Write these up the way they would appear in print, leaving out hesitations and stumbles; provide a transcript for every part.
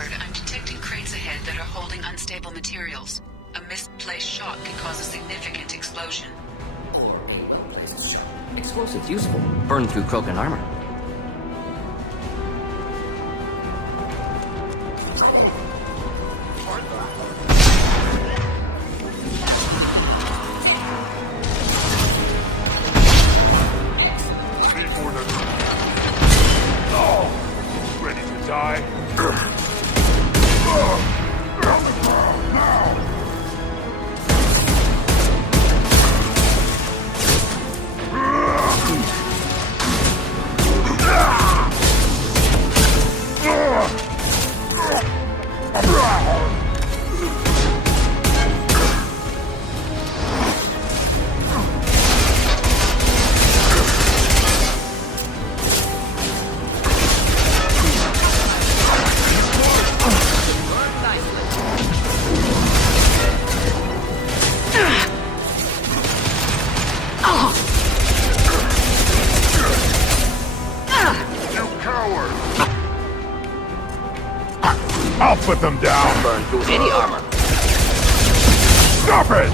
Expert, I'm detecting crates ahead that are holding unstable materials. A misplaced shot can cause a significant explosion. Or a well-placed shot. Explosives useful. Burn through cloak and armor. I'll put them down. Burn through any armor. Stop it!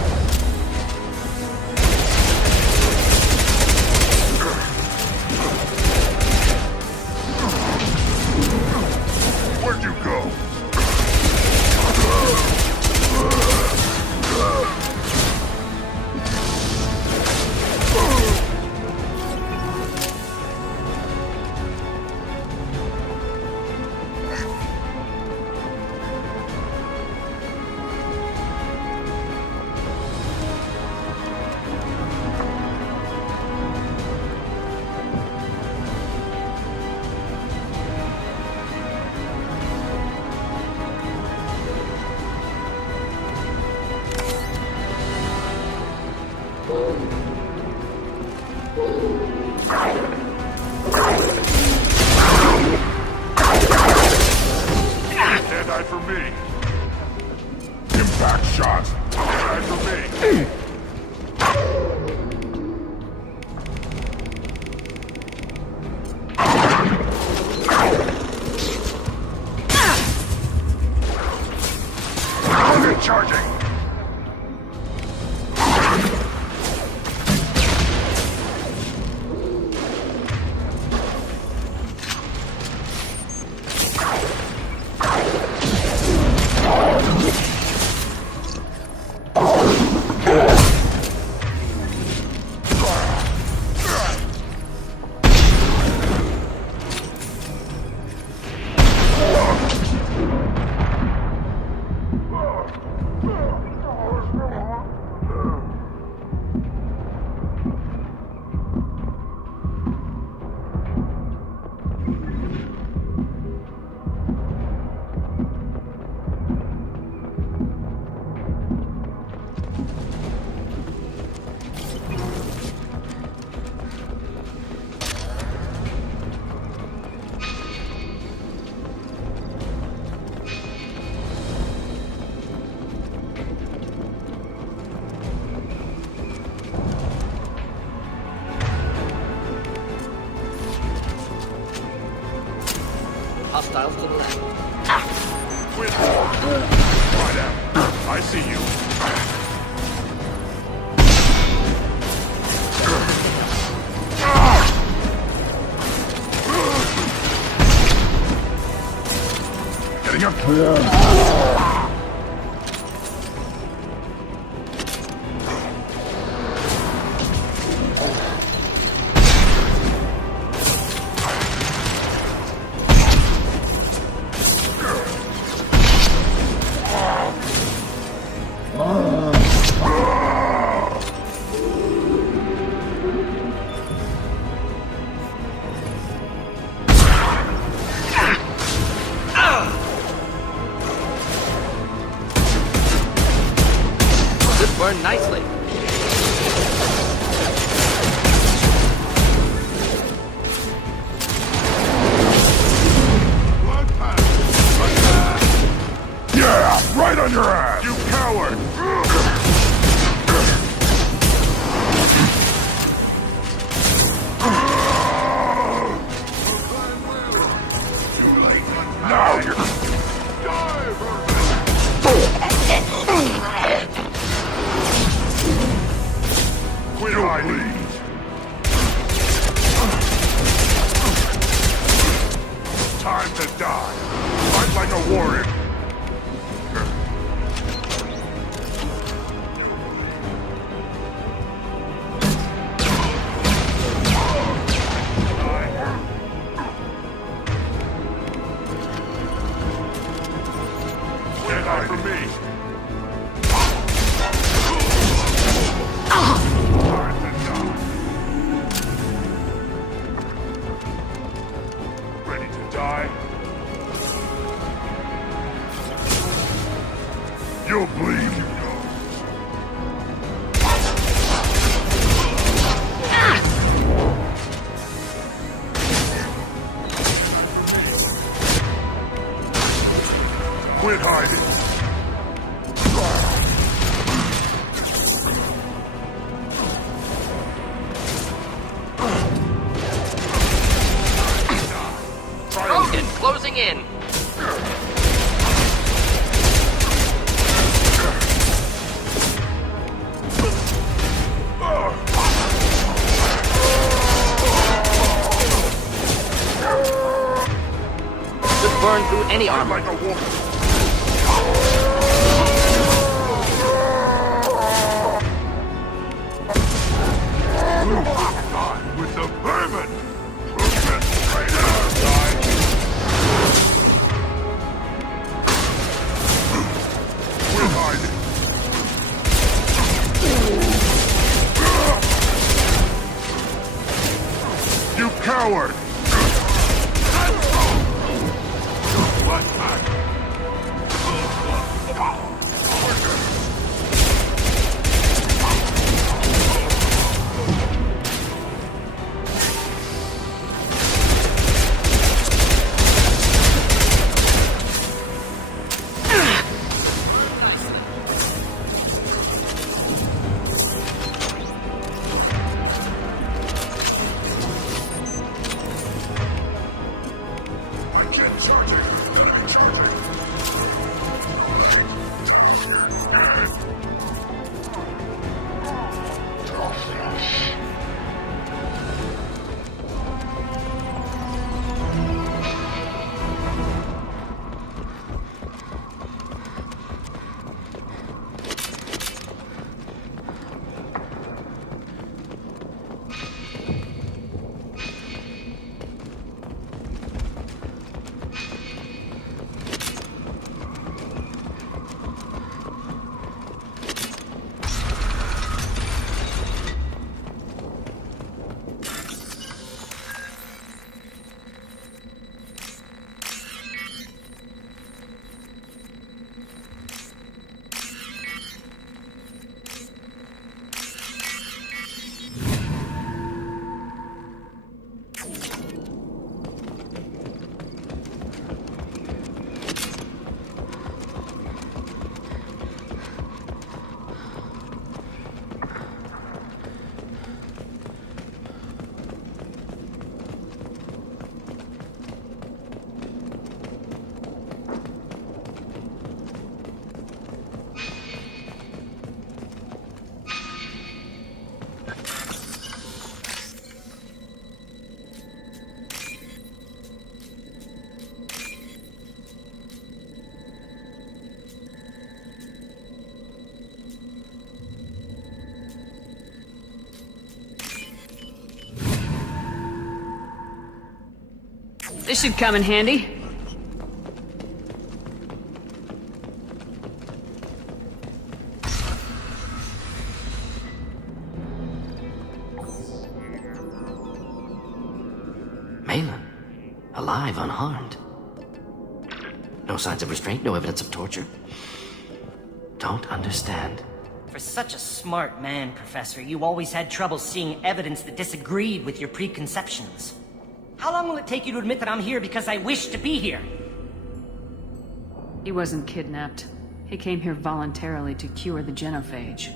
Where'd you go? Stand-eye for me. Impact shot. Stand-eye for me. Target charging. Hostiles to the left. Quit. Right out. I see you. Getting up. Burn nicely. Yeah, right on your ass. You coward. Now you're... to die. Fight like a warrior. Can't for me. Time to die. Ready to die? You'll bleed, you know. Quit hiding. Broken, closing in. Should burn through any armor. Like a wolf. With the vermin! We're hiding. You coward! What's that? This should come in handy. Malin, alive, unharmed. No signs of restraint, no evidence of torture. Don't understand. For such a smart man, Professor, you always had trouble seeing evidence that disagreed with your preconceptions. How long will it take you to admit that I'm here because I wish to be here? He wasn't kidnapped. He came here voluntarily to cure the genophage.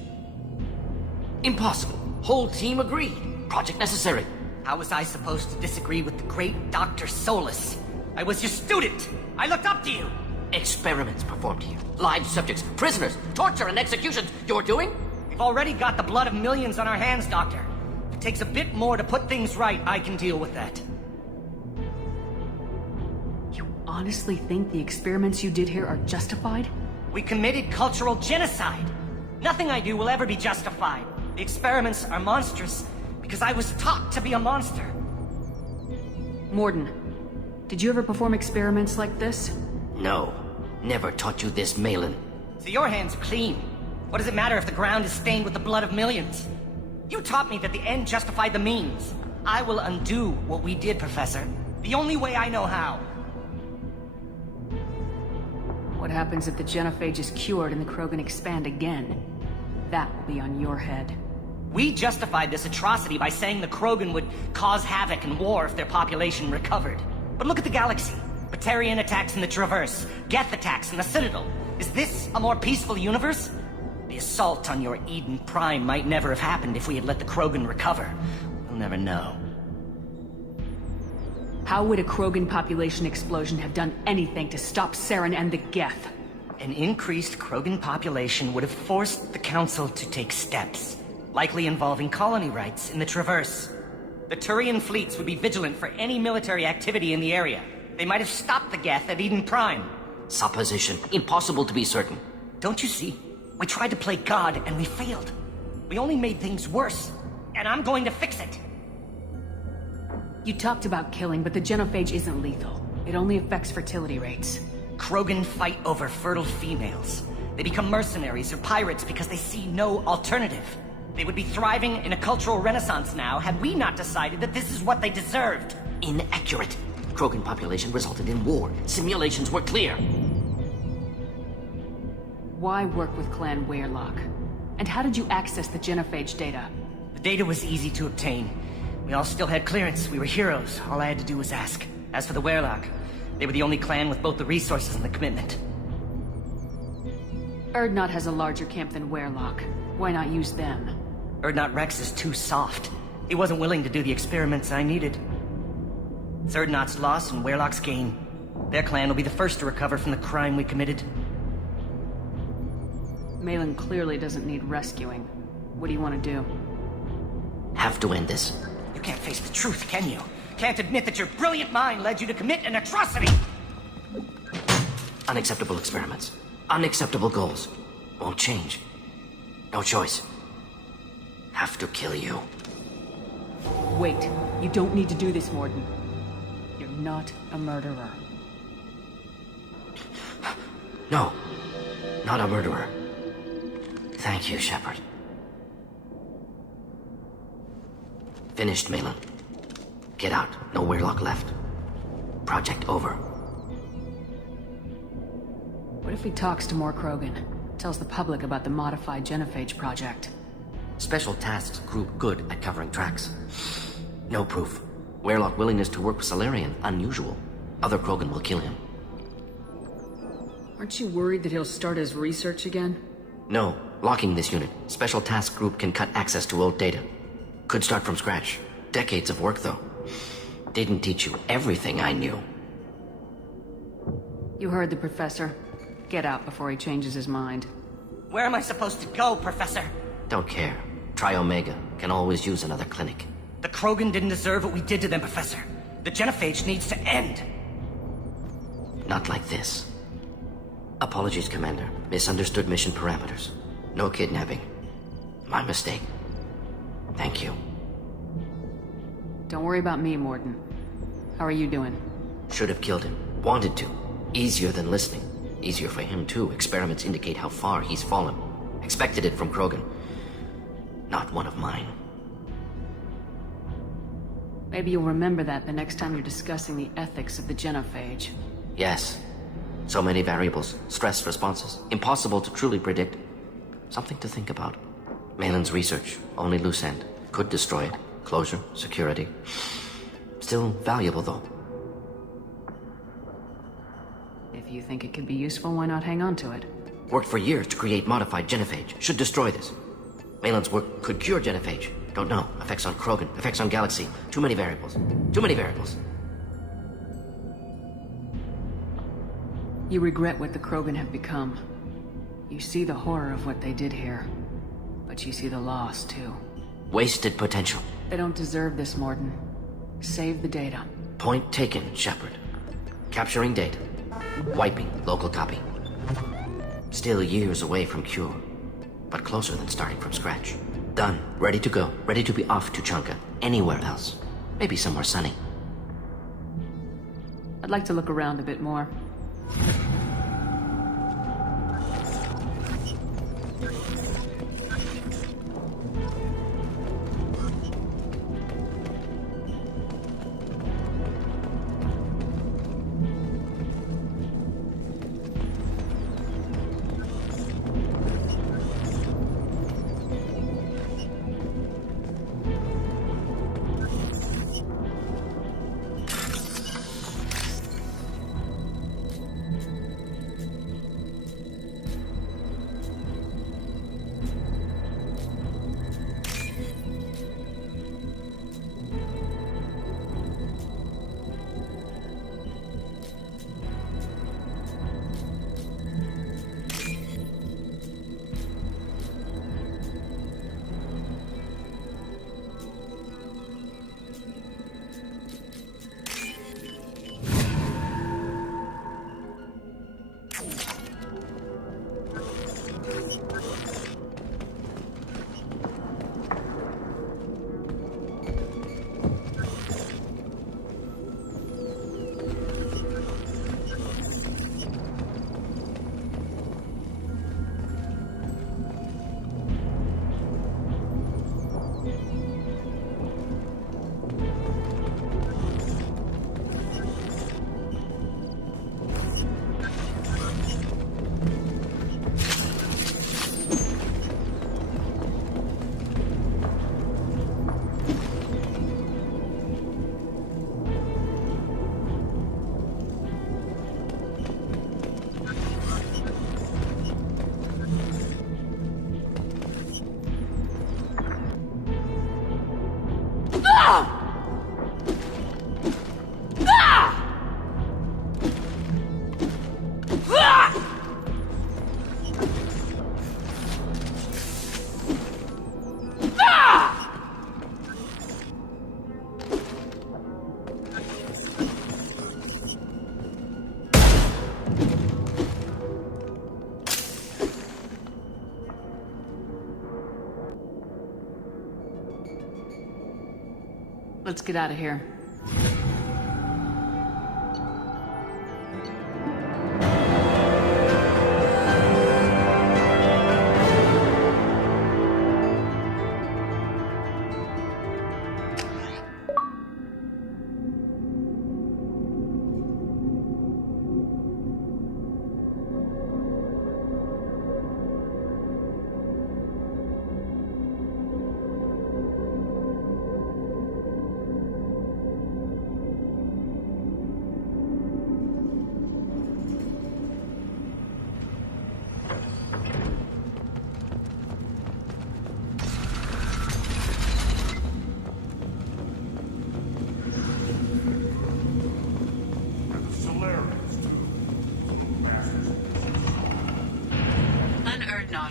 Impossible. Whole team agreed. Project necessary. How was I supposed to disagree with the great Dr. Solus? I was your student! I looked up to you! Experiments performed here. Live subjects, prisoners, torture and executions. You're doing? We've already got the blood of millions on our hands, Doctor. If it takes a bit more to put things right, I can deal with that. You honestly think the experiments you did here are justified? We committed cultural genocide. Nothing I do will ever be justified. The experiments are monstrous because I was taught to be a monster. Morden, did you ever perform experiments like this? No. Never taught you this, Malin. So your hands are clean. What does it matter if the ground is stained with the blood of millions? You taught me that the end justified the means. I will undo what we did, Professor. The only way I know how. What happens if the genophage is cured and the Krogan expand again? That will be on your head. We justified this atrocity by saying the Krogan would cause havoc and war if their population recovered. But look at the galaxy. Batarian attacks in the Traverse, Geth attacks in the Citadel. Is this a more peaceful universe? The assault on your Eden Prime might never have happened if we had let the Krogan recover. We'll never know. How would a Krogan population explosion have done anything to stop Saren and the Geth? An increased Krogan population would have forced the Council to take steps, likely involving colony rights in the Traverse. The Turian fleets would be vigilant for any military activity in the area. They might have stopped the Geth at Eden Prime. Supposition. Impossible to be certain. Don't you see? We tried to play God and we failed. We only made things worse. And I'm going to fix it. You talked about killing, but the genophage isn't lethal. It only affects fertility rates. Krogan fight over fertile females. They become mercenaries or pirates because they see no alternative. They would be thriving in a cultural renaissance now had we not decided that this is what they deserved. Inaccurate. Krogan population resulted in war. Simulations were clear. Why work with Clan Weirlock? And how did you access the genophage data? The data was easy to obtain. We all still had clearance. We were heroes. All I had to do was ask. As for the Weirlock, they were the only clan with both the resources and the commitment. Erdnot has a larger camp than Weirlock. Why not use them? Erdnot Rex is too soft. He wasn't willing to do the experiments I needed. It's Erdnot's loss and Weirlock's gain. Their clan will be the first to recover from the crime we committed. Malin clearly doesn't need rescuing. What do you want to do? Have to end this. You can't face the truth, can you? Can't admit that your brilliant mind led you to commit an atrocity! Unacceptable experiments. Unacceptable goals. Won't change. No choice. Have to kill you. Wait. You don't need to do this, Morden. You're not a murderer. No. Not a murderer. Thank you, Shepard. Finished, Malin. Get out. No Weirlock left. Project over. What if he talks to more Krogan? Tells the public about the modified genophage project? Special tasks group good at covering tracks. No proof. Weirlock willingness to work with Salarian, unusual. Other Krogan will kill him. Aren't you worried that he'll start his research again? No. Locking this unit. Special task group can cut access to old data. Could start from scratch. Decades of work, though. Didn't teach you everything I knew. You heard the professor. Get out before he changes his mind. Where am I supposed to go, Professor? Don't care. Try Omega. Can always use another clinic. The Krogan didn't deserve what we did to them, Professor. The genophage needs to end. Not like this. Apologies, Commander. Misunderstood mission parameters. No kidnapping. My mistake. Thank you. Don't worry about me, Morden. How are you doing? Should have killed him. Wanted to. Easier than listening. Easier for him, too. Experiments indicate how far he's fallen. Expected it from Krogan. Not one of mine. Maybe you'll remember that the next time you're discussing the ethics of the genophage. Yes. So many variables. Stress responses. Impossible to truly predict. Something to think about. Malin's research. Only loose end. Could destroy it. Closure. Security. Still valuable, though. If you think it could be useful, why not hang on to it? Worked for years to create modified genophage. Should destroy this. Malin's work could cure genophage. Don't know. Effects on Krogan. Effects on Galaxy. Too many variables. Too many variables. You regret what the Krogan have become. You see the horror of what they did here. But you see the loss, too. Wasted potential. They don't deserve this, Morden. Save the data. Point taken, Shepard. Capturing data. Wiping local copy. Still years away from cure, but closer than starting from scratch. Done. Ready to go. Ready to be off to Chunka. Anywhere else. Maybe somewhere sunny. I'd like to look around a bit more. Let's get out of here.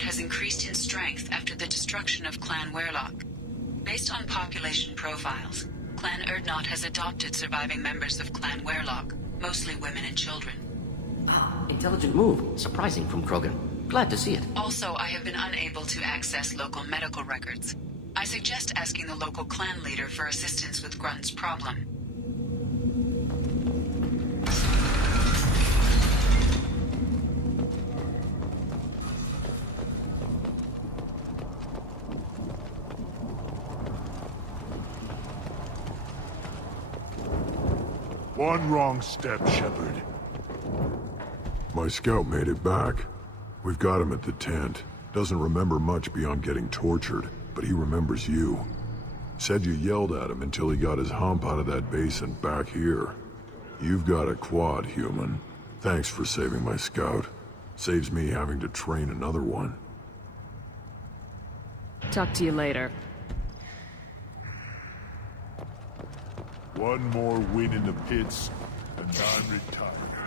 Has increased in strength after the destruction of Clan Werlock. Based on population profiles, Clan Erdnot has adopted surviving members of Clan Werlock, mostly women and children. Intelligent move. Surprising from Krogan. Glad to see it. Also, I have been unable to access local medical records. I suggest asking the local clan leader for assistance with Grunt's problem. One wrong step, Shepard. My scout made it back. We've got him at the tent. Doesn't remember much beyond getting tortured, but he remembers you. Said you yelled at him until he got his hump out of that basin back here. You've got a quad, human. Thanks for saving my scout. Saves me having to train another one. Talk to you later. One more win in the pits, and I'm retired.